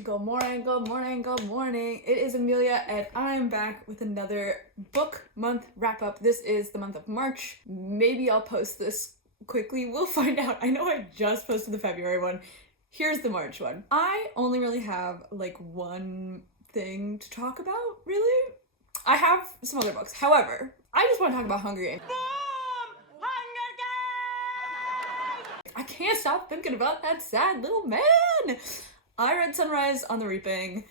Good morning, good morning, good morning. It is Amelia and I'm back with another book month wrap up. This is the month of March. Maybe I'll post this quickly. We'll find out. I know I just posted the February one. Here's the March one. I only really have like one thing to talk about, really. I have some other books. However, I just want to talk about Hunger Games. I can't stop thinking about that sad little man. I read Sunrise on the Reaping.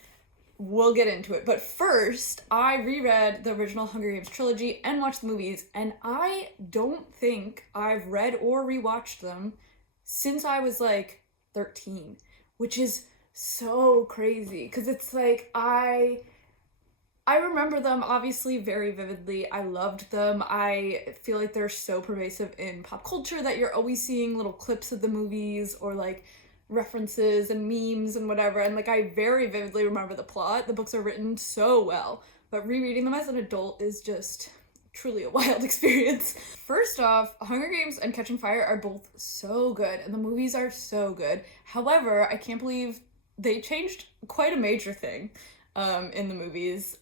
We'll get into it. But first, I reread the original Hunger Games trilogy and watched the movies, and I don't think I've read or rewatched them since I was like 13, which is so crazy because it's like I remember them obviously very vividly. I loved them. I feel like they're so pervasive in pop culture that you're always seeing little clips of the movies or like references and memes and whatever, and like I very vividly remember the plot. The books are written so well, but rereading them as an adult is just truly a wild experience. First off, Hunger Games and Catching Fire are both so good, and the movies are so good. However, I can't believe they changed quite a major thing in the movies,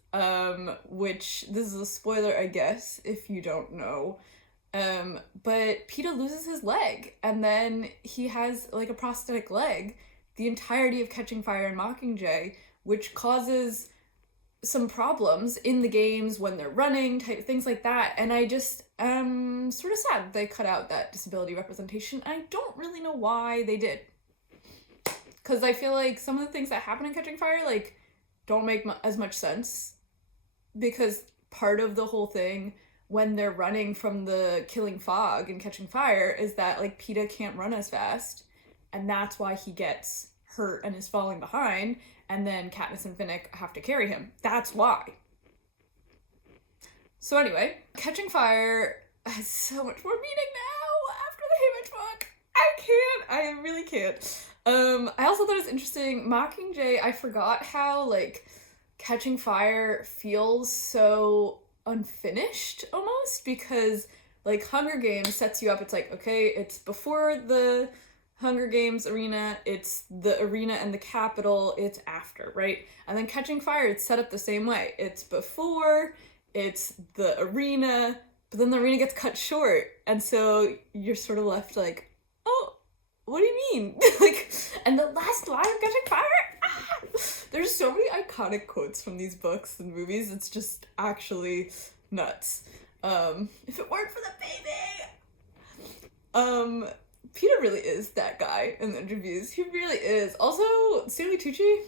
which this is a spoiler, I guess, if you don't know. But Peeta loses his leg, and then he has like a prosthetic leg the entirety of Catching Fire and Mockingjay, which causes some problems in the games when they're running, type things like that. And I just sort of sad that they cut out that disability representation. I don't really know why they did, because I feel like some of the things that happen in Catching Fire like don't make as much sense, because part of the whole thing when they're running from the killing fog and Catching Fire is that like Peeta can't run as fast, and that's why he gets hurt and is falling behind, and then Katniss and Finnick have to carry him. That's why. So anyway, Catching Fire has so much more meaning now after the Haymitch book. I really can't. I also thought it was interesting, Mockingjay, I forgot how like Catching Fire feels so unfinished almost, because like Hunger Games sets you up, it's like, okay, it's before the Hunger Games arena, it's the arena and the Capitol, it's after, right? And then Catching Fire, it's set up the same way. It's before, it's the arena, but then the arena gets cut short, and so you're sort of left like, oh, what do you mean? Like, and the last line of Catching Fire, there's so many iconic quotes from these books and movies, it's just actually nuts. If it weren't for the baby! Peeta really is that guy in the interviews. He really is. Also, Stanley Tucci.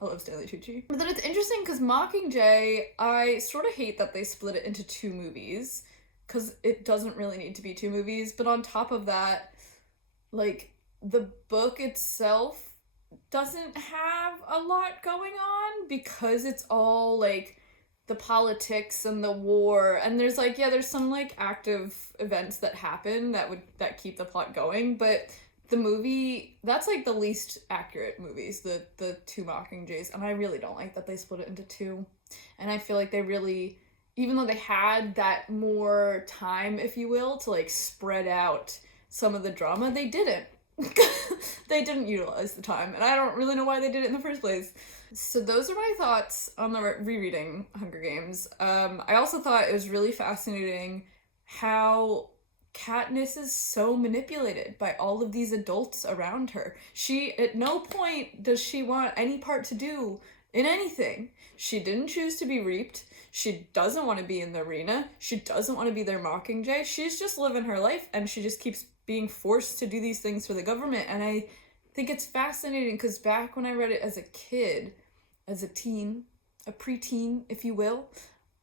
I love Stanley Tucci. But then it's interesting because Mockingjay, I sort of hate that they split it into two movies, because it doesn't really need to be two movies, but on top of that, like, the book itself doesn't have a lot going on because it's all like the politics and the war, and there's like, yeah, there's some like active events that happen that keep the plot going, but the movie, that's like the least accurate movies, the two Mockingjays, and I really don't like that they split it into two. And I feel like they really, even though they had that more time, if you will, to like spread out some of the drama, they didn't. They didn't utilize the time, and I don't really know why they did it in the first place. So those are my thoughts on the rereading Hunger Games. I also thought it was really fascinating how Katniss is so manipulated by all of these adults around her. She, at no point does she want any part to do in anything. She didn't choose to be reaped. She doesn't want to be in the arena. She doesn't want to be their Mockingjay. She's just living her life, and she just keeps being forced to do these things for the government. And I think it's fascinating because back when I read it as a kid, as a teen, a preteen, if you will,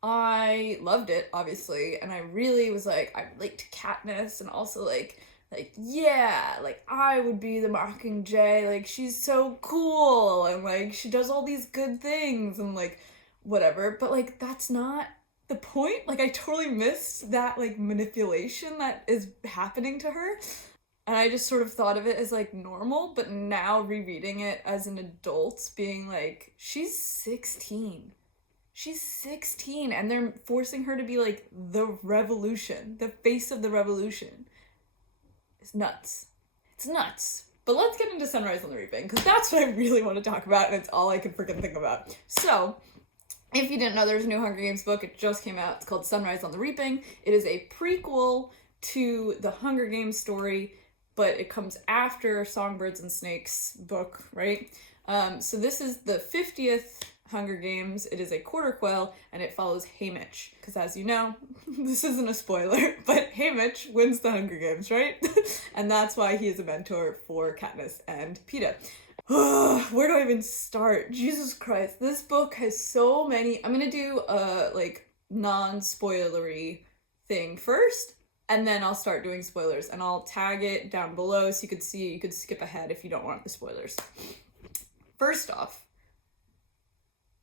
I loved it, obviously, and I really was like, I relate to Katniss, and also like, yeah, like, I would be the Mockingjay, like, she's so cool, and like, she does all these good things, and like, whatever, but like, that's not the point. Like, I totally missed that like manipulation that is happening to her, and I just sort of thought of it as like normal, but now rereading it as an adult, being like, she's 16. She's 16, and they're forcing her to be like the revolution, the face of the revolution. It's nuts. It's nuts. But let's get into Sunrise on the Reaping, because that's what I really want to talk about, and it's all I can freaking think about. So, if you didn't know, there's a new Hunger Games book. It just came out. It's called Sunrise on the Reaping. It is a prequel to the Hunger Games story, but it comes after Songbirds and Snakes book, right? So this is the 50th Hunger Games. It is a quarter quell, and it follows Haymitch. Because as you know, this isn't a spoiler, but Haymitch wins the Hunger Games, right? And that's why he is a mentor for Katniss and Peeta. Where do I even start? Jesus Christ, this book has so many. I'm gonna do a non-spoilery thing first, and then I'll start doing spoilers, and I'll tag it down below so you could see, you could skip ahead if you don't want the spoilers. First off,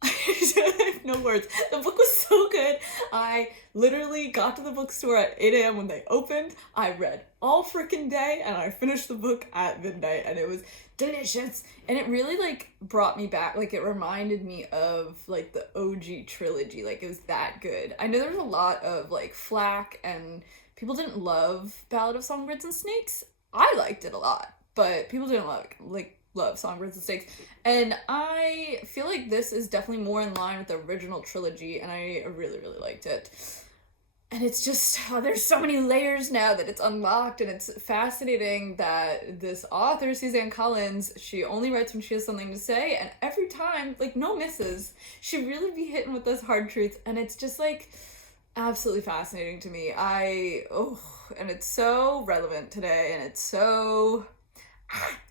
I have no words. The book was so good. I literally got to the bookstore at 8 a.m. when they opened. I read all freaking day, and I finished the book at midnight, and it was delicious. And it really brought me back. It reminded me of the OG trilogy. It was that good. I know there was a lot of flack, and people didn't love Ballad of Songbirds and Snakes. I liked it a lot, but people didn't love Songbirds and Snakes. And I feel like this is definitely more in line with the original trilogy, and I really, really liked it. And it's just, there's so many layers now that it's unlocked, and it's fascinating that this author, Suzanne Collins, she only writes when she has something to say, and every time, no misses. She really be hitting with those hard truths, and it's just, absolutely fascinating to me. And it's so relevant today, and it's so...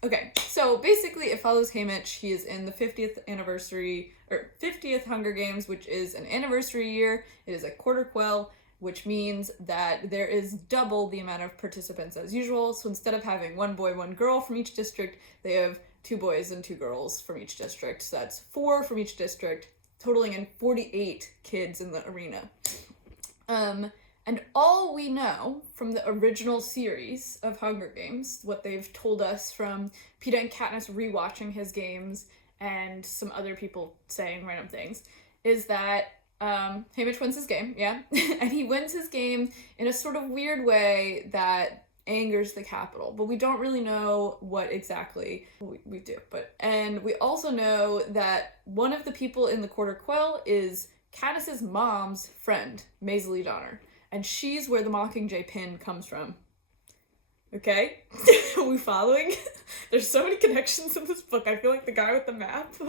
Okay, so basically it follows Haymitch. He is in the 50th anniversary, or 50th Hunger Games, which is an anniversary year. It is a quarter quell, which means that there is double the amount of participants as usual. So instead of having one boy, one girl from each district, they have 2 boys and 2 girls from each district. So that's 4 from each district, totaling in 48 kids in the arena. And all we know from the original series of Hunger Games, what they've told us from Peeta and Katniss rewatching his games and some other people saying random things, is that Haymitch wins his game, yeah? And he wins his game in a sort of weird way that angers the Capitol, but we don't really know what exactly we do. And we also know that one of the people in the quarter quell is Katniss's mom's friend, Maisie Donner. And she's where the Mockingjay pin comes from. Okay? Are we following? There's so many connections in this book. I feel like the guy with the map. The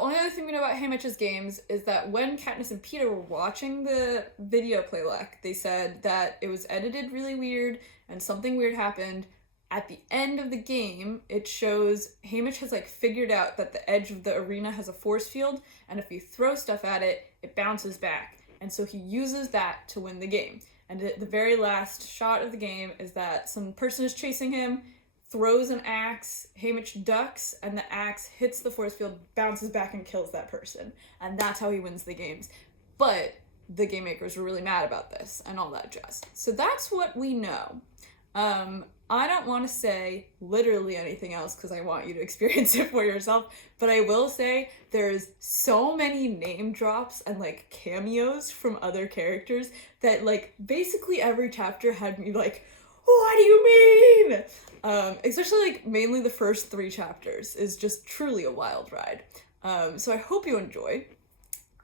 only other thing we know about Haymitch's games is that when Katniss and Peeta were watching the video playback, they said that it was edited really weird and something weird happened. At the end of the game, it shows Haymitch has figured out that the edge of the arena has a force field, and if you throw stuff at it, it bounces back. And so he uses that to win the game. And at the very last shot of the game is that some person is chasing him, throws an axe, Haymitch ducks, and the axe hits the force field, bounces back, and kills that person. And that's how he wins the games. But the game makers were really mad about this and all that jazz. So that's what we know. I don't want to say literally anything else because I want you to experience it for yourself, but I will say there's so many name drops and cameos from other characters that basically every chapter had me what do you mean? Especially mainly the first 3 chapters is just truly a wild ride. So I hope you enjoy.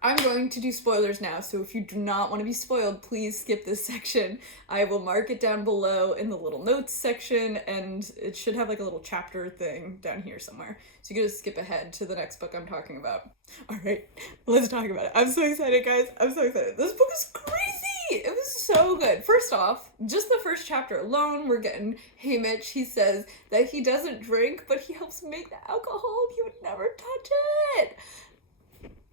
I'm going to do spoilers now, so if you do not want to be spoiled, please skip this section. I will mark it down below in the little notes section, and it should have a little chapter thing down here somewhere. So you can just skip ahead to the next book I'm talking about. Alright, let's talk about it. I'm so excited, guys. I'm so excited. This book is crazy! It was so good. First off, just the first chapter alone, we're getting Haymitch. He says that he doesn't drink, but he helps make the alcohol. He would never touch it.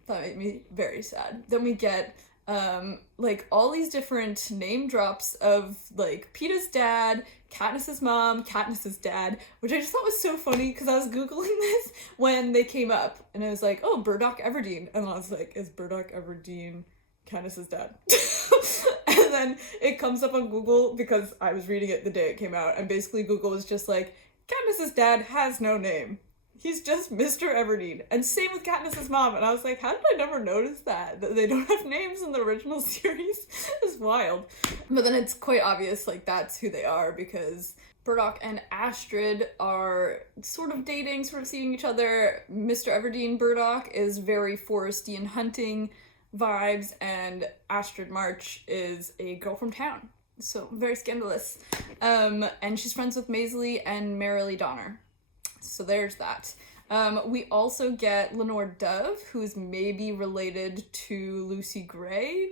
That made me very sad. Then we get all these different name drops of Peeta's dad, Katniss's mom, Katniss's dad, which I just thought was so funny because I was Googling this when they came up, and I was like, oh, Burdock Everdeen, and I was like, is Burdock Everdeen Katniss's dad? And then it comes up on Google because I was reading it the day it came out, and basically Google was just like, Katniss's dad has no name. He's just Mr. Everdeen. And same with Katniss's mom. And I was like, how did I never notice that? That they don't have names in the original series? It's wild. But then it's quite obvious, that's who they are because Burdock and Astrid are sort of dating, sort of seeing each other. Mr. Everdeen Burdock is very foresty and hunting vibes, and Astrid March is a girl from town. So very scandalous. And she's friends with Maisley and Merrily Donner. So there's that. We also get Lenore Dove, who's maybe related to Lucy Gray, ?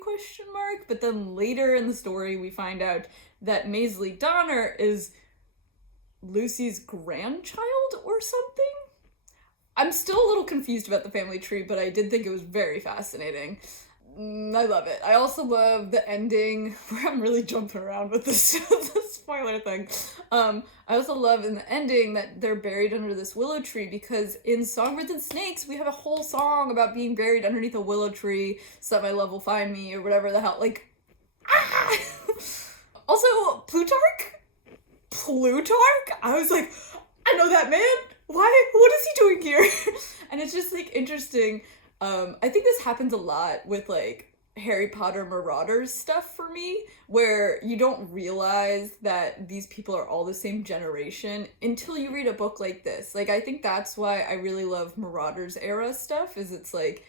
But then later in the story, we find out that Maisley Donner is Lucy's grandchild or something? I'm still a little confused about the family tree, but I did think it was very fascinating. I love it. I also love the ending, where I'm really jumping around with this, this spoiler thing. I also love in the ending that they're buried under this willow tree, because in Songbirds and Snakes, we have a whole song about being buried underneath a willow tree, so that my love will find me, or whatever the hell, like, ah! Also, Plutarch? I was like, I know that man! What is he doing here? And it's just, like, interesting. I think this happens a lot with, like, Harry Potter Marauders stuff for me, where you don't realize that these people are all the same generation until you read a book like this. Like, I think that's why I really love Marauders era stuff, is it's like,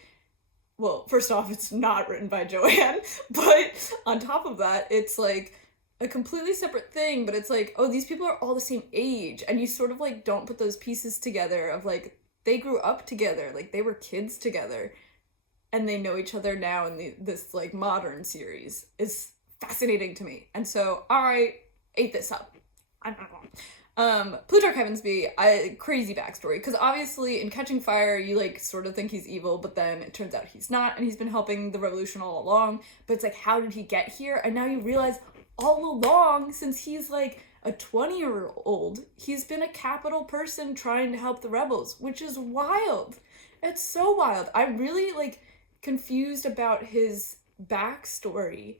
well, first off, it's not written by Joanne, but on top of that, it's like a completely separate thing, but it's like, oh, these people are all the same age, and you sort of, like, don't put those pieces together of, like, they grew up together, like, they were kids together, and they know each other now in this, like, modern series is fascinating to me. And so I ate this up. Plutarch Heavensbee, crazy backstory, because obviously in Catching Fire, you, like, sort of think he's evil, but then it turns out he's not, and he's been helping the revolution all along, but it's like, how did he get here? And now you realize all along, since he's, like, a 20-year-old, he's been a capital person trying to help the rebels, which is wild. It's so wild. I'm really, like, confused about his backstory,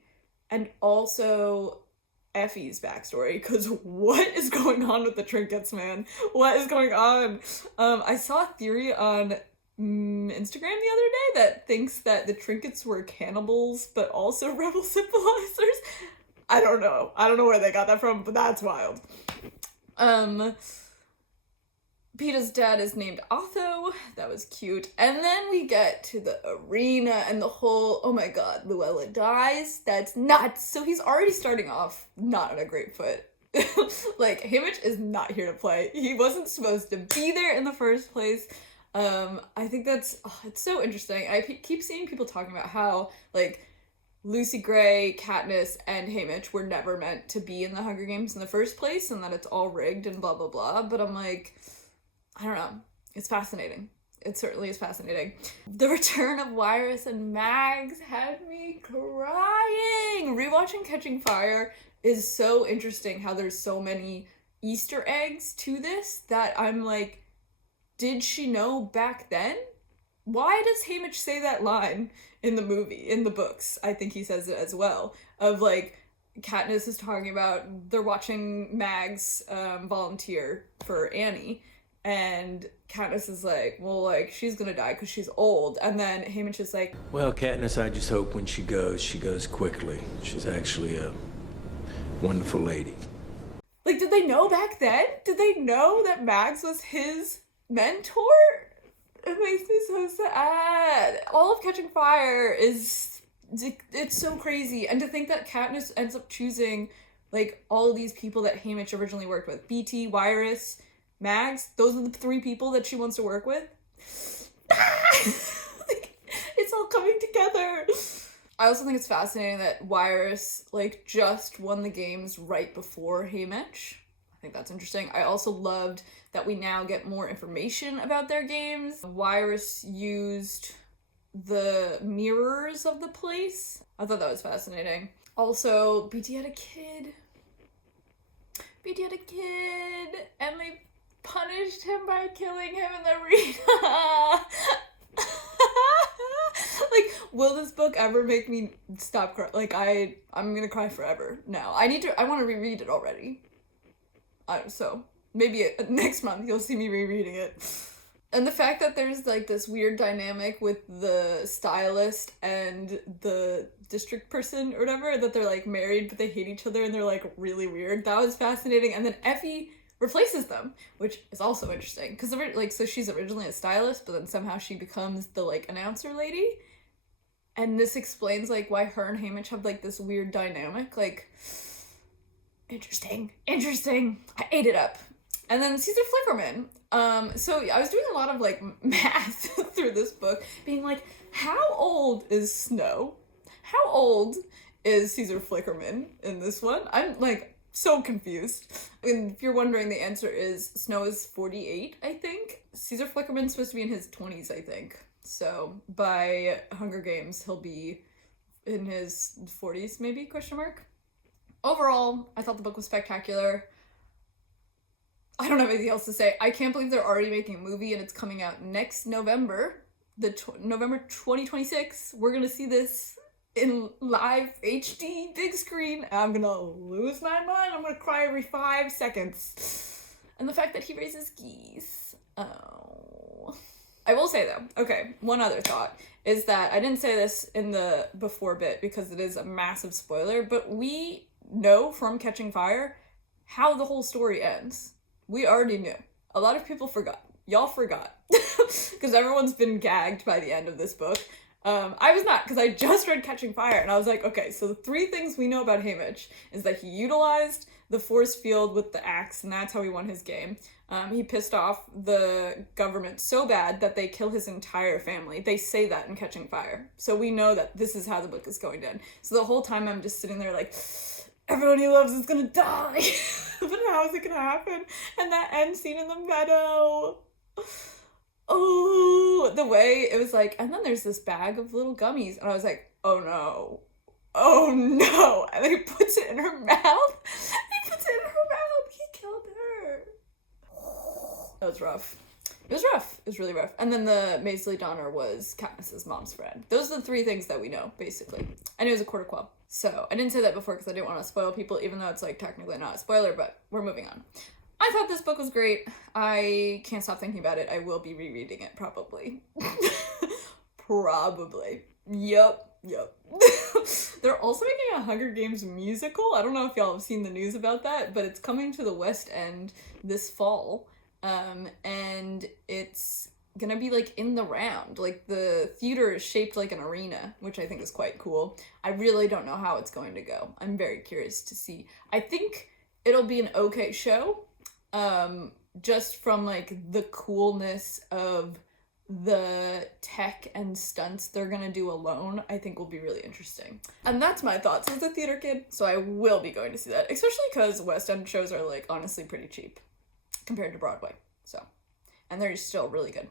and also Effie's backstory, because what is going on with the trinkets, man? What is going on? I saw a theory on Instagram the other day that thinks that the trinkets were cannibals, but also rebel symbolizers. I don't know where they got that from, but that's wild. Peeta's dad is named Otho. That was cute. And then we get to the arena and the whole, oh my god, Luella dies. That's nuts. So he's already starting off not on a great foot. Like, Haymitch is not here to play. He wasn't supposed to be there in the first place. I think that's, it's so interesting. I keep seeing people talking about how, like, Lucy Gray, Katniss, and Haymitch were never meant to be in the Hunger Games in the first place, and that it's all rigged and blah, blah, blah. But I'm like, I don't know. It's fascinating. It certainly is fascinating. The return of Wyrus and Mags had me crying! Rewatching Catching Fire is so interesting how there's so many Easter eggs to this that I'm like, did she know back then? Why does Haymitch say that line in the movie, in the books? I think he says it as well, of like, Katniss is talking about, they're watching Mags volunteer for Annie, and Katniss is like, well, like, she's gonna die because she's old, and then Haymitch is like, well, Katniss, I just hope when she goes quickly. She's actually a wonderful lady. Like, did they know back then? Did they know that Mags was his mentor? It makes me so sad. All of Catching Fire is, it's so crazy. And to think that Katniss ends up choosing, like, all of these people that Haymitch originally worked with. BT, Wyrus, Mags, those are the 3 people that she wants to work with. Like, it's all coming together. I also think it's fascinating that Wyrus, like, just won the games right before Haymitch. I think that's interesting. I also loved that we now get more information about their games. Wyrus used the mirrors of the place. I thought that was fascinating. Also, BT had a kid. And they punished him by killing him in the arena. Like, will this book ever make me stop crying? Like, I'm gonna cry forever now. I want to reread it already. So maybe next month you'll see me rereading it. And the fact that there's like this weird dynamic with the stylist and the district person or whatever, that they're like married but they hate each other and they're like really weird. That was fascinating. And then Effie replaces them, which is also interesting because like, so she's originally a stylist, but then somehow she becomes the like announcer lady. And this explains like why her and Haymitch have like this weird dynamic. Like, interesting. I ate it up. And then Caesar Flickerman. So I was doing a lot of like math through this book, being like, how old is Snow? How old is Caesar Flickerman in this one? I'm like so confused. And if you're wondering, the answer is Snow is 48, I think. Caesar Flickerman's supposed to be in his 20s, I think. So by Hunger Games, he'll be in his 40s, maybe, question mark. Overall, I thought the book was spectacular. I don't have anything else to say. I can't believe they're already making a movie and it's coming out next November, November 2026. We're gonna see this in live HD big screen. I'm gonna lose my mind. I'm gonna cry every 5 seconds. And the fact that he raises geese. Oh. I will say though, okay, one other thought is that I didn't say this in the before bit because it is a massive spoiler, but we know from Catching Fire how the whole story ends. We already knew. A lot of people forgot. Y'all forgot. Because everyone's been gagged by the end of this book. I was not, because I just read Catching Fire, and I was like, okay, so the 3 things we know about Haymitch is that he utilized the force field with the axe, and that's how he won his game. He pissed off the government so bad that they kill his entire family. They say that in Catching Fire. So we know that this is how the book is going to end. So the whole time I'm just sitting there like, everyone he loves is gonna die. But how is it gonna happen? And that end scene in the meadow. Oh, the way it was like, and then there's this bag of little gummies. And I was like, oh no. Oh no. And then he puts it in her mouth. He killed her. That was rough. It was rough. It was really rough. And then the Maisley Donner was Katniss's mom's friend. Those are the 3 things that we know, basically. And it was a quarter quell. So I didn't say that before because I didn't want to spoil people, even though it's like technically not a spoiler, but we're moving on. I thought this book was great. I can't stop thinking about it. I will be rereading it, probably. Probably. Yep. They're also making a Hunger Games musical. I don't know if y'all have seen the news about that, but it's coming to the West End this fall. And it's gonna be like in the round. Like the theater is shaped like an arena, which I think is quite cool. I really don't know how it's going to go. I'm very curious to see. I think it'll be an okay show. Just from like the coolness of the tech and stunts they're gonna do alone, I think will be really interesting. And that's my thoughts as a theater kid, so I will be going to see that, especially because West End shows are like honestly pretty cheap compared to Broadway. So, and they're still really good.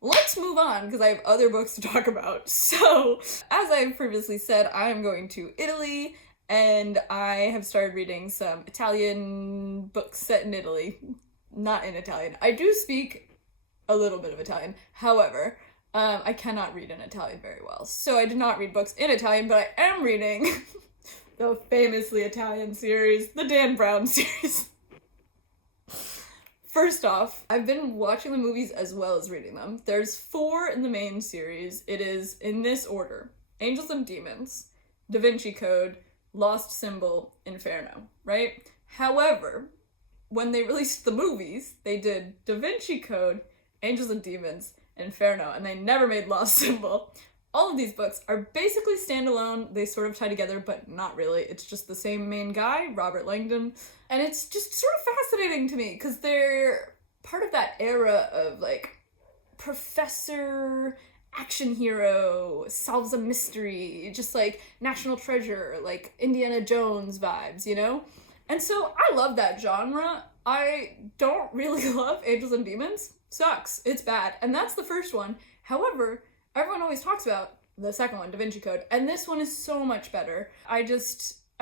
Let's move on because I have other books to talk about. So, as I previously said, I am going to Italy and I have started reading some Italian books set in Italy. Not in Italian. I do speak a little bit of Italian. However, I cannot read in Italian very well. So I did not read books in Italian, but I am reading the famously Italian series, the Dan Brown series. First off, I've been watching the movies as well as reading them. There's 4 in the main series. It is in this order: Angels and Demons, Da Vinci Code, Lost Symbol, Inferno, right? However, when they released the movies, they did Da Vinci Code, Angels and Demons, Inferno, and they never made Lost Symbol. All of these books are basically standalone. They sort of tie together, but not really. It's just the same main guy, Robert Langdon. And it's just sort of fascinating to me because they're part of that era of like professor, action hero, solves a mystery, just like National Treasure, like Indiana Jones vibes, you know? And so I love that genre. I don't really love Angels and Demons. Sucks. It's bad. And that's the first one. However, everyone always talks about the second one, Da Vinci Code, and this one is so much better. I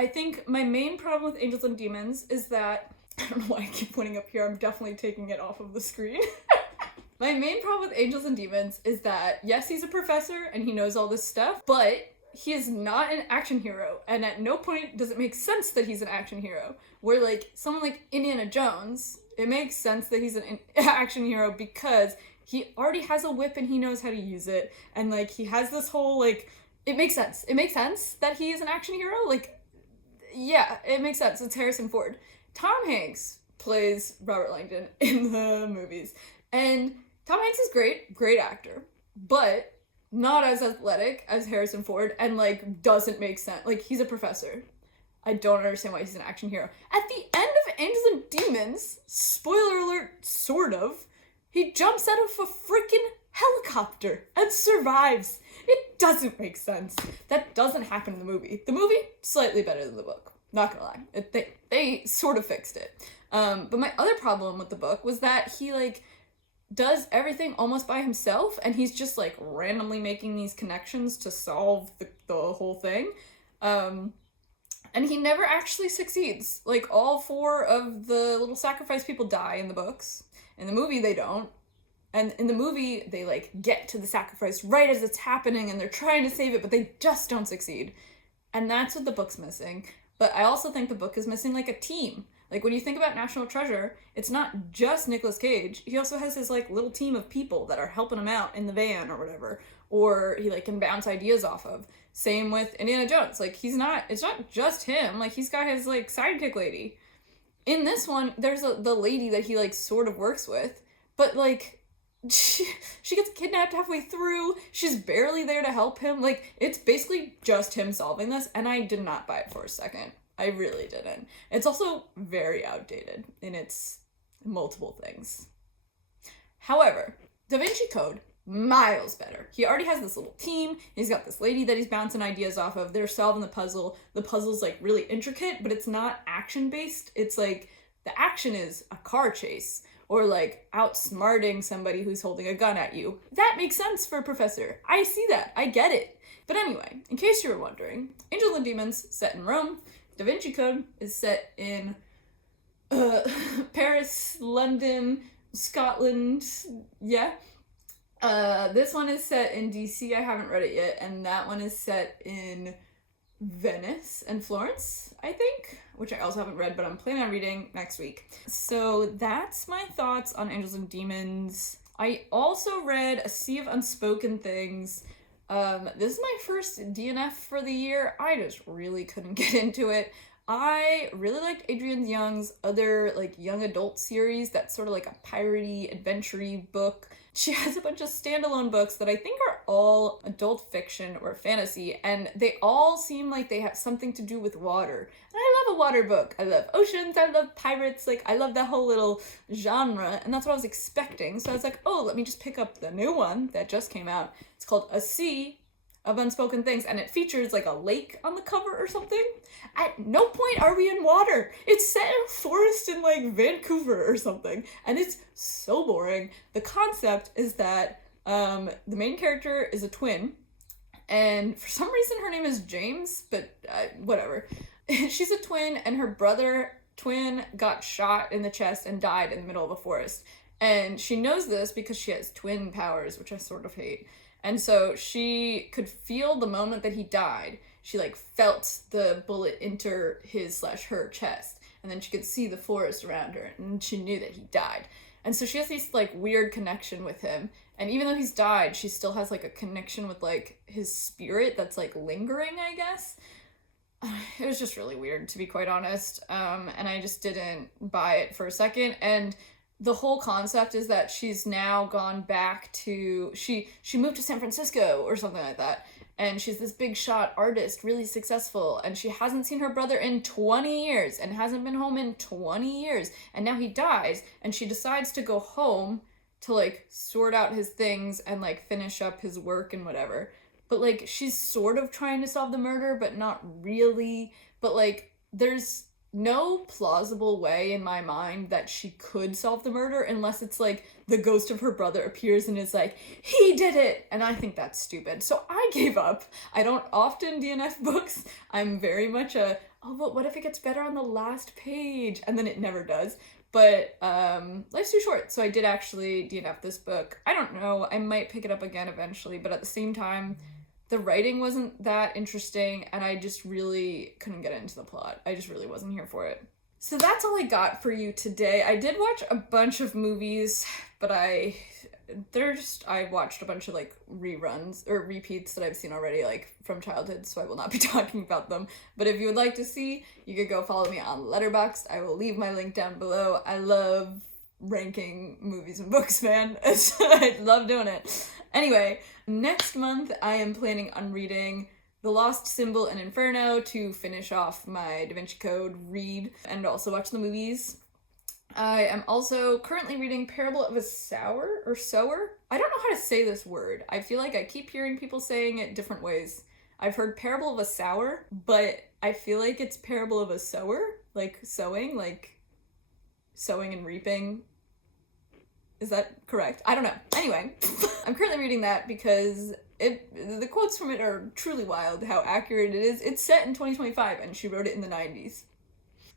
think my main problem with Angels and Demons is that, I don't know why I keep pointing up here, I'm definitely taking it off of the screen. My main problem with Angels and Demons is that, yes, he's a professor and he knows all this stuff, but he is not an action hero, and at no point does it make sense that he's an action hero. Where, like, someone like Indiana Jones, it makes sense that he's an action hero because he already has a whip and he knows how to use it, and like he has this whole like, it makes sense that he is an action hero. Like, yeah, it makes sense. It's Harrison Ford. Tom Hanks plays Robert Langdon in the movies, and Tom Hanks is great actor, but not as athletic as Harrison Ford, and like doesn't make sense. Like, he's a professor. I don't understand why he's an action hero. At the end of Angels and Demons, spoiler alert, sort of, he jumps out of a freaking helicopter and survives. It doesn't make sense. That doesn't happen in the movie. The movie, slightly better than the book. Not gonna lie. They sort of fixed it. But my other problem with the book was that he like does everything almost by himself, and he's just like randomly making these connections to solve the whole thing. And he never actually succeeds. Like, all 4 of the little sacrifice people die in the books. In the movie, they don't. And in the movie, they, like, get to the sacrifice right as it's happening, and they're trying to save it, but they just don't succeed. And that's what the book's missing. But I also think the book is missing, like, a team. Like, when you think about National Treasure, it's not just Nicolas Cage. He also has his, like, little team of people that are helping him out in the van or whatever. Or he, like, can bounce ideas off of. Same with Indiana Jones. Like, it's not just him. Like, he's got his, like, sidekick lady. In this one, there's the lady that he, like, sort of works with. But, like, she gets kidnapped halfway through. She's barely there to help him. Like, it's basically just him solving this. And I did not buy it for a second. I really didn't. It's also very outdated in its multiple things. However, Da Vinci Code, miles better. He already has this little team. He's got this lady that he's bouncing ideas off of. They're solving the puzzle. The puzzle's like really intricate, but it's not action based. It's like the action is a car chase or like outsmarting somebody who's holding a gun at you. That makes sense for a professor. I see that. I get it. But anyway, in case you were wondering, Angels and Demons set in Rome. Da Vinci Code is set in Paris, London, Scotland, yeah. This one is set in DC, I haven't read it yet, and that one is set in Venice and Florence, I think, which I also haven't read, but I'm planning on reading next week. So that's my thoughts on Angels and Demons. I also read A Sea of Unspoken Things. This is my first DNF for the year. I just really couldn't get into it. I really liked Adrienne Young's other like young adult series that's sort of like a piratey, adventure-y book. She has a bunch of standalone books that I think are all adult fiction or fantasy, and they all seem like they have something to do with water. And I love a water book. I love oceans, I love pirates, like I love that whole little genre, and that's what I was expecting. So I was like, oh, let me just pick up the new one that just came out. It's called A Sea of Unspoken Things, and it features like a lake on the cover or something. At no point are we in water. It's set in a forest in like Vancouver or something, and it's so boring. The concept is that the main character is a twin, and for some reason her name is James, but whatever. She's a twin, and her brother twin got shot in the chest and died in the middle of a forest. And she knows this because she has twin powers, which I sort of hate. And so she could feel the moment that he died. She like felt the bullet enter his/her chest, and then she could see the forest around her, and she knew that he died. And so she has this like weird connection with him. And even though he's died, she still has like a connection with like his spirit that's like lingering, I guess. It was just really weird, to be quite honest. And I just didn't buy it for a second. And the whole concept is that she's now gone back to, she moved to San Francisco or something like that. And she's this big shot artist, really successful. And she hasn't seen her brother in 20 years and hasn't been home in 20 years. And now he dies, and she decides to go home to like sort out his things and like finish up his work and whatever. But like she's sort of trying to solve the murder, but not really. But like there's no plausible way in my mind that she could solve the murder unless it's like the ghost of her brother appears and is like, he did it! And I think that's stupid. So I gave up. I don't often DNF books. I'm very much a, oh, but what if it gets better on the last page? And then it never does. But life's too short, so I did actually DNF this book. I don't know, I might pick it up again eventually, but at the same time, the writing wasn't that interesting, and I just really couldn't get into the plot. I just really wasn't here for it. So that's all I got for you today. I did watch a bunch of movies, but I watched a bunch of like reruns or repeats that I've seen already, like from childhood, so I will not be talking about them. But if you would like to see, you could go follow me on Letterboxd. I will leave my link down below. I love ranking movies and books, man. I love doing it. Anyway, next month I am planning on reading The Lost Symbol and Inferno to finish off my Da Vinci Code read and also watch the movies. I am also currently reading Parable of a Sower or Sower. I don't know how to say this word. I feel like I keep hearing people saying it different ways. I've heard Parable of a Sower, but I feel like it's Parable of a Sower, like sowing and reaping. Is that correct? I don't know. Anyway, I'm currently reading that because the quotes from it are truly wild, how accurate it is. It's set in 2025 and she wrote it in the 90s.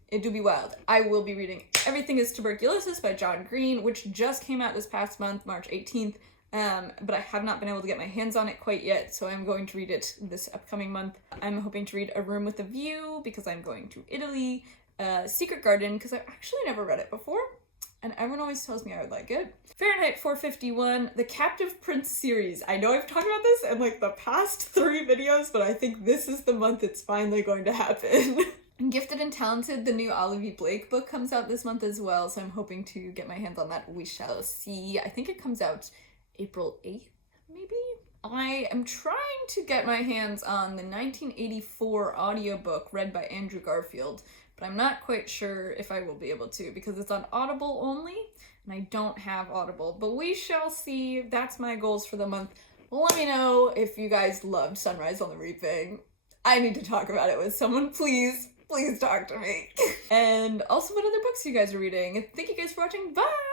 It do be wild. I will be reading Everything is Tuberculosis by John Green, which just came out this past month, March 18th, but I have not been able to get my hands on it quite yet, so I'm going to read it this upcoming month. I'm hoping to read A Room with a View because I'm going to Italy, Secret Garden because I've actually never read it before, and everyone always tells me I would like it. Fahrenheit 451, the Captive Prince series. I know I've talked about this in like the past 3 videos, but I think this is the month it's finally going to happen. Gifted and Talented, the new Olivia Blake book comes out this month as well, so I'm hoping to get my hands on that. We shall see. I think it comes out April 8th, maybe? I am trying to get my hands on the 1984 audiobook read by Andrew Garfield, but I'm not quite sure if I will be able to because it's on Audible only, and I don't have Audible, but we shall see. That's my goals for the month. Let me know if you guys loved Sunrise on the Reaping. I need to talk about it with someone, please. Please talk to me. And also what other books you guys are reading. Thank you guys for watching. Bye!